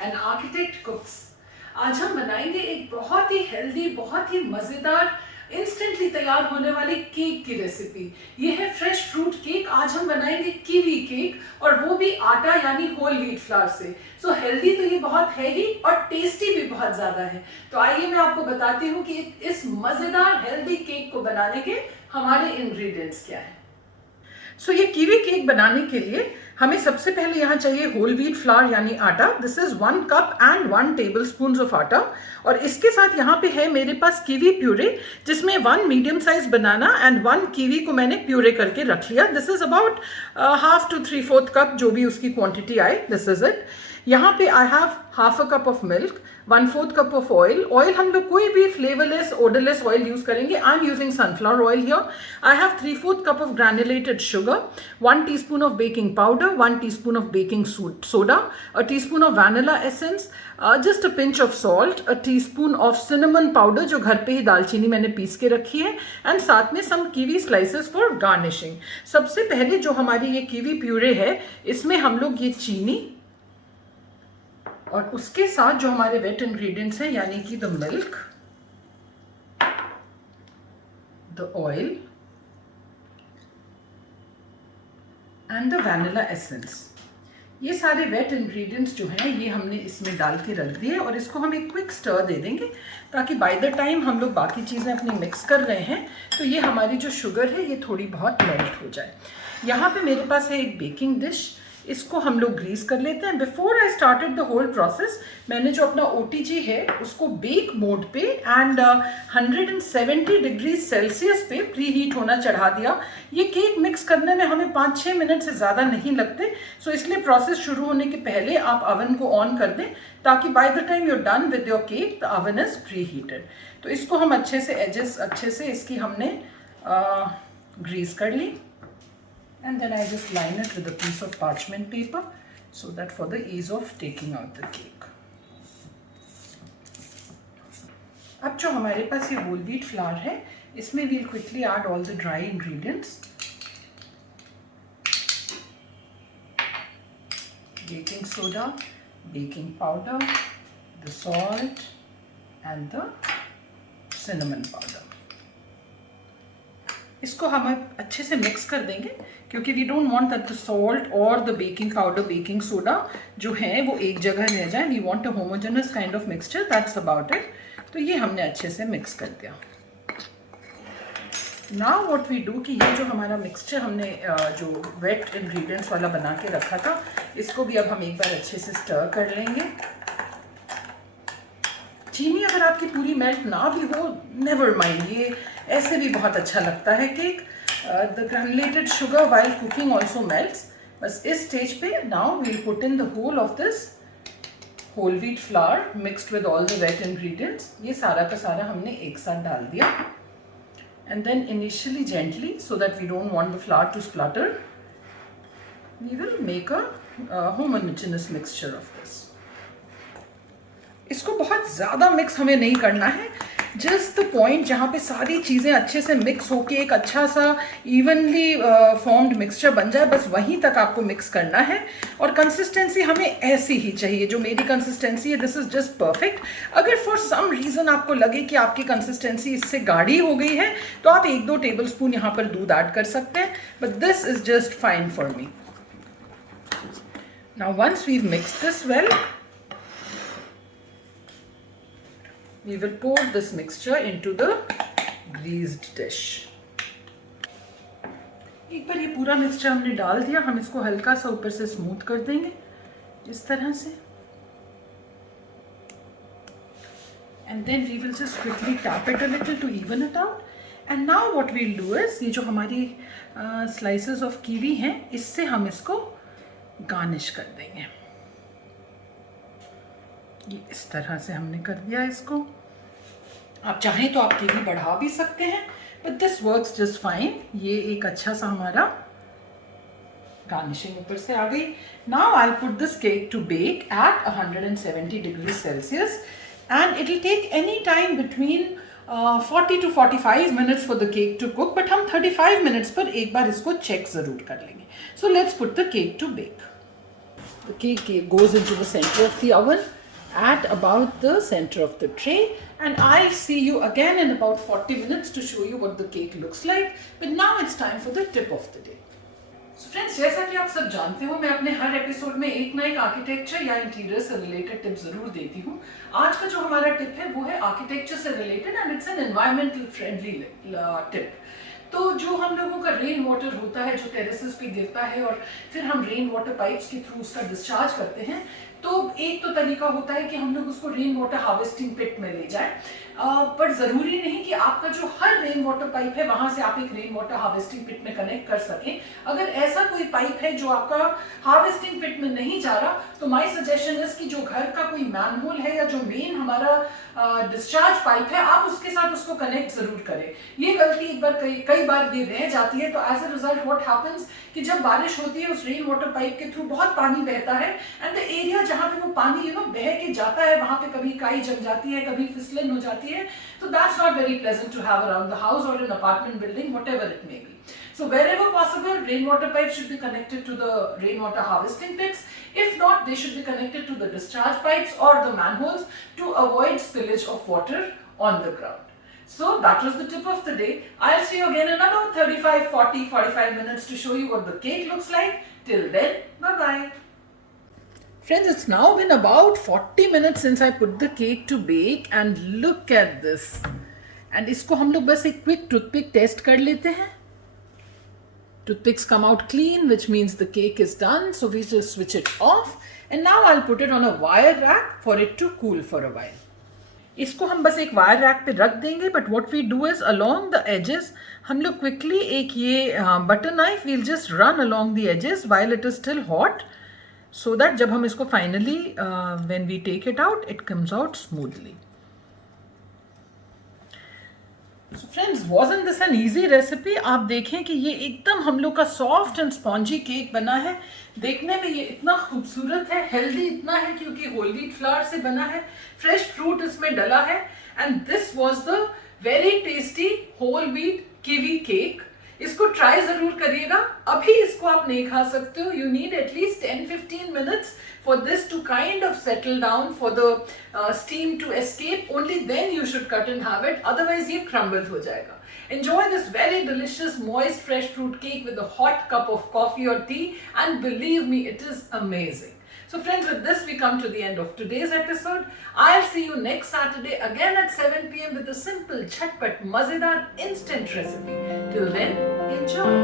And architect कुक्स। आज हम बनाएंगे एक बहुत ही हेल्दी, बहुत ही मज़ेदार, इंस्टेंटली तैयार होने वाली केक की रेसिपी। ये है फ्रेश फ्रूट केक। आज हम बनाएंगे कीवी केक, और वो भी आटा यानी होल व्हीट फ्लावर से। सो हेल्दी तो ये बहुत है ही, और टेस्टी भी बहुत ज़्यादा है। तो आइए मैं आपको बताती हूँ कि इस मज़ेदार हेल्दी केक को बनाने के हमारे इंग्रेडिएंट्स क्या हैं। सो ये कीवी केक बनाने के लिए हमें सबसे पहले यहाँ चाहिए होल व्हीट फ्लावर यानी आटा। This is 1 cup and 1 table spoon of आटा। और इसके साथ यहाँ पे है मेरे पास कीवी प्यूरे, जिसमें 1 medium size banana and 1 kiwi को मैंने प्यूरे करके रख लिया। This is about half to 3/4 cup, जो भी उसकी क्वांटिटी आए, दिस इज इट। यहाँ पे I have half a cup of milk, 1/4 cup of oil. Oil हम लोग कोई भी फ्लेवरलेस ओडरलेस ऑयल यूज करेंगे। I am using sunflower oil here. I have 3/4 cup of granulated sugar, 1 teaspoon of baking powder, 1 teaspoon of baking soda, a teaspoon of vanilla essence, just a pinch of salt, a teaspoon of cinnamon powder जो घर पे ही दालचीनी मैंने piece के रखी है, and साथ में some kiwi slices for garnishing। सबसे पहले जो हमारी ये कीवी प्यूरे है, इसमें हम लोग ये चीनी और उसके साथ जो हमारे वेट इंग्रेडिएंट्स हैं यानी कि the milk, the oil and the vanilla essence, ये सारे वेट इंग्रेडिएंट्स जो हैं ये हमने इसमें डाल के रख दिए, और इसको हम एक क्विक स्टर दे देंगे ताकि बाय द टाइम हम लोग बाकी चीज़ें अपनी मिक्स कर रहे हैं तो ये हमारी जो शुगर है ये थोड़ी बहुत मेल्ट हो जाए। यहाँ पे मेरे पास है एक बेकिंग डिश, इसको हम लोग ग्रीस कर लेते हैं। Before I started the whole process, मैंने जो अपना OTG है उसको बेक मोड पे एंड 170 डिग्री सेल्सियस पे प्री हीट होना चढ़ा दिया। ये केक मिक्स करने में हमें 5-6 मिनट से ज़्यादा नहीं लगते, सो इसलिए प्रोसेस शुरू होने के पहले आप अवन को ऑन कर दें ताकि by the time you are done with your cake the oven is preheated. तो इसको हम अच्छे से एजेस अच्छे से इसकी हमने ग्रीस कर ली, and then I just line it with a piece of parchment paper so that for the ease of taking out the cake. अब जो हमारे पास ये होल व्हीट फ्लावर है इसमें we'll quickly add all the dry ingredients. Baking soda, baking powder, the salt and the cinnamon powder. इसको हम अच्छे से मिक्स कर देंगे क्योंकि we don't want that the salt और the baking powder, baking soda जो है वो एक जगह रह जाए। We want a homogenous kind of mixture, that's about it. तो ये हमने अच्छे से मिक्स कर दिया। नाउ व्हाट वी डू कि ये जो हमारा मिक्सचर हमने जो वेट इंग्रेडिएंट्स वाला बना के रखा था, इसको भी अब हम एक बार अच्छे से स्टर कर लेंगे। चीनी अगर आपकी पूरी मेल्ट ना भी हो, नेवर माइंड, ये ऐसे भी बहुत अच्छा लगता है cake. The granulated sugar while cooking also melts. बस इस स्टेज पे now we'll put in the whole of this whole wheat flour mixed with all the wet ingredients. ये सारा का सारा हमने एक साथ डाल दिया, and then initially gently, so that we don't want the flour to splatter, we will make a homogeneous mixture of this. इसको बहुत ज़्यादा मिक्स हमें नहीं करना है, जस्ट द पॉइंट जहाँ पे सारी चीज़ें अच्छे से मिक्स होके एक अच्छा सा इवनली फॉर्म्ड मिक्सचर बन जाए, बस वहीं तक आपको मिक्स करना है। और कंसिस्टेंसी हमें ऐसी ही चाहिए, जो मेरी कंसिस्टेंसी है दिस इज़ जस्ट परफेक्ट। अगर फॉर सम रीज़न आपको लगे कि आपकी कंसिस्टेंसी इससे गाढ़ी हो गई है तो आप 1-2 टेबल स्पून यहाँ पर दूध ऐड कर सकते हैं, but this is just fine for me. Now once we mix this well, we will pour this mixture into the greased dish. एक बार ये पूरा मिक्सचर हमने डाल दिया, हम इसको हल्का सा ऊपर से स्मूथ कर देंगे इस तरह से, and then we will just quickly tap it a little to even it out. And now what we'll do is, ये जो हमारी slices of kiwi हैं इससे हम इसको गार्निश कर देंगे। ये इस तरह से हमने कर दिया इसको। आप चाहें तो आप कीवी बढ़ा भी सकते हैं, but this works just fine. ये एक अच्छा सा हमारा गार्निशिंग ऊपर से आ गई। Now I put this cake to bake at 170 degree Celsius, and it will take any time between 40 to 45 minutes for the cake to cook, but हम 35 मिनट्स पर एक बार इसको चेक ज़रूर कर लेंगे। So let's put the cake to bake. The cake goes into the center of the oven at about the center of the tray, and I'll see you again in about 40 minutes to show you what the cake looks like. But now it's time for the tip of the day. So friends, जैसा कि आप सब जानते हो, मैं अपने हर episode में एक ना एक आर्किटेक्चर या इंटीरियर से रिलेटेड टिप जरूर देती हूँ. आज का जो हमारा टिप है वो है आर्किटेक्चर से related and it's an environmental friendly tip. तो जो हम लोगों का रेन वाटर होता है जो टेरेसेस पे गिरता है और फिर हम रेन वाटर पाइप्स के थ्रू उसका डिस्चार्ज करते हैं, तो एक तो तरीका होता है कि हम लोग उसको रेन वाटर हार्वेस्टिंग पिट में ले जाएं. पर ज़रूरी नहीं कि आपका जो हर रेन वाटर पाइप है वहां से आप एक रेन वाटर हार्वेस्टिंग पिट में कनेक्ट कर सकें. अगर ऐसा कोई पाइप है जो आपका हार्वेस्टिंग पिट में नहीं जा रहा, तो माय सजेशन इज कि जो घर का कोई मैनहोल है या जो मेन हमारा डिस्चार्ज पाइप है, आप उसके साथ उसको कनेक्ट जरूर करें. ये गलती एक बार कई बार ये रह जाती है. तो as a result what happens कि जब बारिश होती है उस रेन वाटर पाइप के थ्रू बहुत पानी बहता है एंड द एरिया जहाँ पे वो पानी बह के जाता है वहां पे कभी काई जम जाती है, कभी फिसलन हो जाती है. तो that's not very pleasant to have around the house और in apartment building, whatever it may be. So wherever possible, rainwater pipes should be connected to the rainwater harvesting pits. If not, they should be connected to the discharge pipes or the manholes to avoid spillage of water on the ground. So that was the tip of the day. I'll see you again in about 35, 40, 45 minutes to show you what the cake looks like. Till then, bye-bye. Friends, it's now been about 40 minutes since I put the cake to bake and look at this. And इसको हम लोग बस एक quick toothpick test कर लेते हैं. Toothpicks come out clean, which means the cake is done. So we just switch it off. And now I'll put it on a wire rack for it to cool for a while. इसको हम बस एक wire rack पे रख देंगे. But what we do is along the edges हम लोग quickly एक ये butter knife we'll just run along the edges while it is still hot, so that जब हम इसको finally when we take it out it comes out smoothly. So friends, wasn't this an easy recipe? आप देखें कि ये एकदम हम लोग का सॉफ्ट एंड स्पॉन्जी केक बना है. देखने में ये इतना खूबसूरत है, हेल्दी इतना है क्योंकि होल व्हीट फ्लावर से बना है, फ्रेश फ्रूट इसमें डला है. And this was the very tasty whole wheat kiwi cake. इसको ट्राई जरूर करिएगा. अभी इसको आप नहीं खा सकते हो. You need at least 10-15 minutes for this to kind of settle down, for the steam to escape. Only then you should cut and have it. Otherwise ये crumble हो जाएगा. Enjoy this very delicious moist fresh fruit cake with a hot cup of coffee or tea, and believe me, it is amazing. So friends, with this we come to the end of today's episode. I'll see you next Saturday again at 7 p.m. with a simple, chatpat, mazedar, instant recipe. Till then, enjoy.